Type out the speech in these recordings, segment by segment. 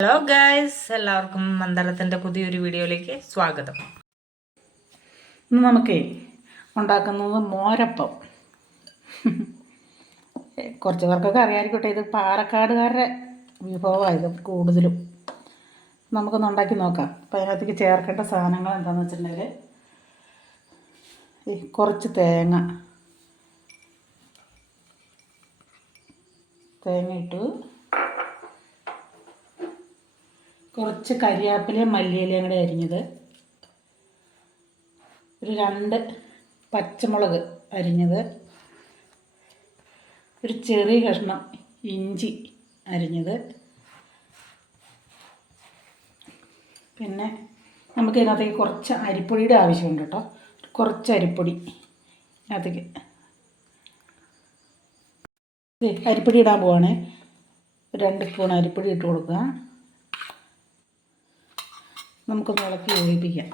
Hello guys, എല്ലാവർക്കും മന്ദാരത്തിൻ്റെ പുതിയൊരു വീഡിയോയിലേക്ക് സ്വാഗതം. ഇന്ന് നമുക്കേ ഉണ്ടാക്കുന്നത് മോരപ്പം. കുറച്ച് പേർക്കൊക്കെ അറിയാമായിരിക്കട്ടെ, ഇത് പാലക്കാടുകാരുടെ വിഭവമാണ്. ഇത് കൂടുതലും നമുക്കൊന്ന് ഉണ്ടാക്കി നോക്കാം. അപ്പോൾ അതിനകത്തേക്ക് ചേർക്കേണ്ട സാധനങ്ങൾ എന്താണെന്ന് വെച്ചിട്ടുണ്ടെങ്കിൽ, കുറച്ച് തേങ്ങ ഇട്ടു, കുറച്ച് കരിവേപ്പിലയും മല്ലിയിലയും കൂടെ അരിഞ്ഞത്, ഒരു 2 പച്ചമുളക് അരിഞ്ഞത്, ഒരു ചെറിയ കഷ്ണം ഇഞ്ചി അരിഞ്ഞത്, പിന്നെ നമുക്ക് ഇതിനകത്തേക്ക് കുറച്ച് അരിപ്പൊടിയുടെ ആവശ്യമുണ്ട് കേട്ടോ. കുറച്ച് അരിപ്പൊടി അതിനകത്തേക്ക് അരിപ്പൊടി ഇടാൻ പോവാണ്. 2 സ്പൂൺ അരിപ്പൊടി ഇട്ട് കൊടുക്കുക. നമുക്കൊന്ന് ഇളക്കി യോജിപ്പിക്കാം.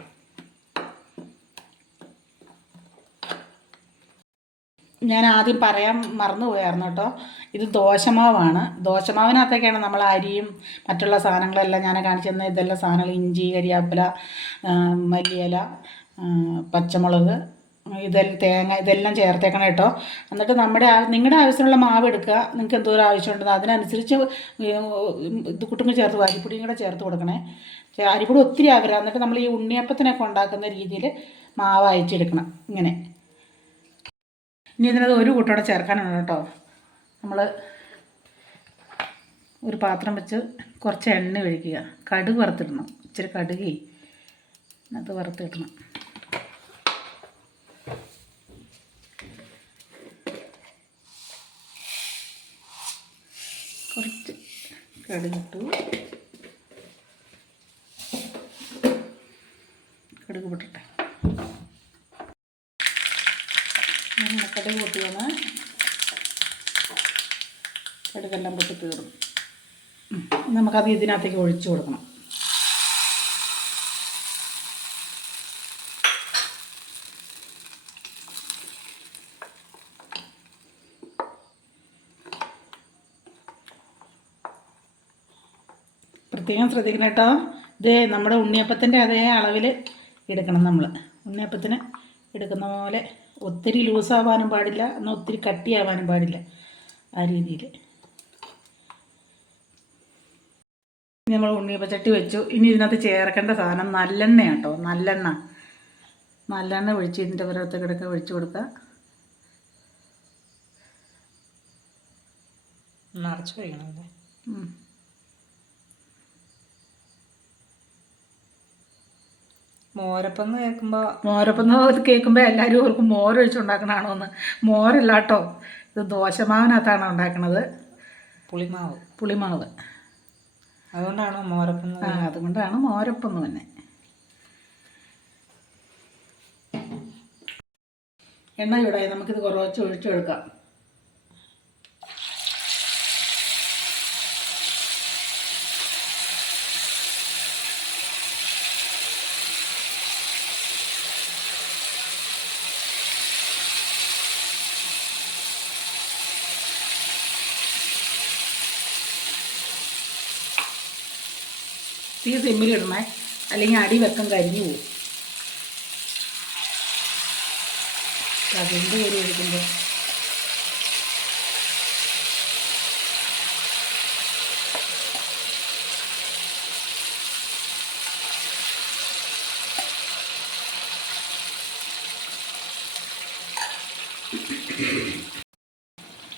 ഞാൻ ആദ്യം പറയാൻ മറന്നുപോയായിരുന്നു കേട്ടോ, ഇത് ദോശമാവാണ്. ദോശമാവിനകത്തേക്കാണ് നമ്മൾ അരിയും മറ്റുള്ള സാധനങ്ങളെല്ലാം ഞാൻ കാണിച്ചു തന്ന ഇതെല്ലാം സാധനങ്ങൾ, ഇഞ്ചി, കരിവേപ്പില, മല്ലിയില, പച്ചമുളക്, തേങ്ങ, ഇതെല്ലാം ചേർത്തേക്കണം കേട്ടോ. എന്നിട്ട് നിങ്ങളുടെ ആവശ്യമുള്ള മാവ് എടുക്കുക. നിങ്ങൾക്ക് എന്തോരം ആവശ്യമുണ്ടെന്ന് അതിനനുസരിച്ച് ഇത് കൂട്ടുമ്പോൾ ചേർത്ത് അരിപ്പൊടിയും കൂടെ ചേർത്ത് കൊടുക്കണേ. അരിപ്പൊടി ഒത്തിരി ആവരുത്. എന്നിട്ട് നമ്മൾ ഈ ഉണ്ണിയപ്പത്തിനൊക്കെ ഉണ്ടാക്കുന്ന രീതിയിൽ മാവ് അയച്ചെടുക്കണം ഇങ്ങനെ. ഇനി ഇതിനകത്ത് ഒരു കൂട്ടോടെ ചേർക്കാനാണ് കേട്ടോ. നമ്മൾ ഒരു പാത്രം വെച്ച് കുറച്ച് എണ്ണ ഒഴിക്കുക. കടുക് വറുത്തിടണം. ഇച്ചിരി കടുക് അത് വറുത്തിടണം. കുറച്ച് കടുകിട്ടു. കടുക് പൊട്ടട്ടെ. കടുക് പൊട്ടിയാണ്. കടുകെല്ലാം പൊട്ടി കയറും. നമുക്കത് ഇതിനകത്തേക്ക് ഒഴിച്ചു കൊടുക്കണം. പ്രത്യേകം ശ്രദ്ധിക്കണം കേട്ടോ. ഇത് നമ്മുടെ ഉണ്ണിയപ്പത്തിൻ്റെ അതേ അളവിൽ എടുക്കണം. നമ്മൾ ഉണ്ണിയപ്പത്തിന് എടുക്കുന്ന പോലെ ഒത്തിരി ലൂസാവാനും പാടില്ല, എന്നാൽ ഒത്തിരി കട്ടിയാവാനും പാടില്ല. ആ രീതിയിൽ നമ്മൾ ഉണ്ണിയപ്പച്ചട്ടി വെച്ചു. ഇനി ഇതിനകത്ത് ചേർക്കേണ്ട സാധനം നല്ലെണ്ണയാണ് കേട്ടോ. നല്ലെണ്ണ ഒഴിച്ച് ഇതിൻ്റെ പുറത്തേക്കിടയ്ക്ക് ഒഴിച്ചു കൊടുക്കുക. നിറച്ച് കഴിക്കണമല്ലേ. മോരപ്പം കേൾക്കുമ്പോൾ എല്ലാവരും ഓർക്കും മോരൊഴിച്ചുണ്ടാക്കണതാണോ എന്ന്. മോരല്ല കേട്ടോ, ഇത് ദോശമാവിനകത്താണ് ഉണ്ടാക്കണത്. പുളിമാവ്. അതുകൊണ്ടാണ് മോരപ്പം. അതുകൊണ്ടാണ് മോരപ്പം തന്നെ. എണ്ണ ചൂടായി. നമുക്കിത് കുറച്ച് ഒഴിച്ചെടുക്കാം. തീ സിമ്മിലിടണേ, അല്ലെങ്കിൽ അടി വെക്കം കരിഞ്ഞു പോകും. അതിൻ്റെ ഒരു ഒഴിക്കുമ്പോൾ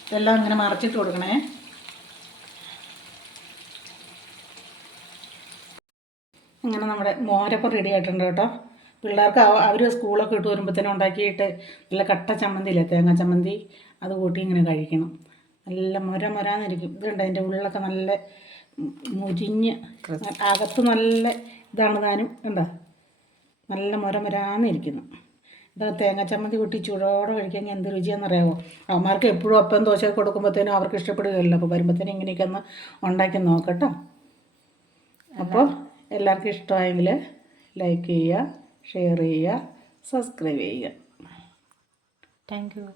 ഇതെല്ലാം ഇങ്ങനെ മറച്ചിട്ട് കൊടുക്കണേ. അങ്ങനെ നമ്മുടെ മോരപ്പം റെഡി ആയിട്ടുണ്ട് കേട്ടോ. പിള്ളേർക്ക് അവർ സ്കൂളൊക്കെ ഇട്ട് വരുമ്പോഴത്തേനും ഉണ്ടാക്കിയിട്ട് നല്ല കട്ട ചമ്മന്തിയില്ലേ, തേങ്ങ ചമ്മന്തി, അത് കൂട്ടി ഇങ്ങനെ കഴിക്കണം. നല്ല മൊരാന്നിരിക്കും. ഇതുണ്ട്, അതിൻ്റെ ഉള്ളിലൊക്കെ നല്ല മുരിഞ്ഞ്, അകത്ത് നല്ല ഇതാണ് താനും. കണ്ടോ, നല്ല മൊരാന്നിരിക്കുന്നു. ഇത് തേങ്ങ ചമ്മന്തി കൂട്ടി ചൂടോടെ കഴിക്കാൻ എന്ത് രുചിയാണെന്നറിയാമോ. അവന്മാർക്ക് എപ്പോഴും അപ്പം ദോശ കൊടുക്കുമ്പോഴത്തേനും അവർക്ക് ഇഷ്ടപ്പെടുകയല്ലോ. അപ്പോൾ വരുമ്പോഴത്തേനും ഇങ്ങനെയൊക്കെ ഒന്ന് ഉണ്ടാക്കി നോക്കട്ടോ. അപ്പോൾ എല്ലാവർക്കും ഇഷ്ടമായെങ്കിൽ ലൈക്ക് ചെയ്യുക, ഷെയർ ചെയ്യുക, സബ്സ്ക്രൈബ് ചെയ്യുക. Thank you.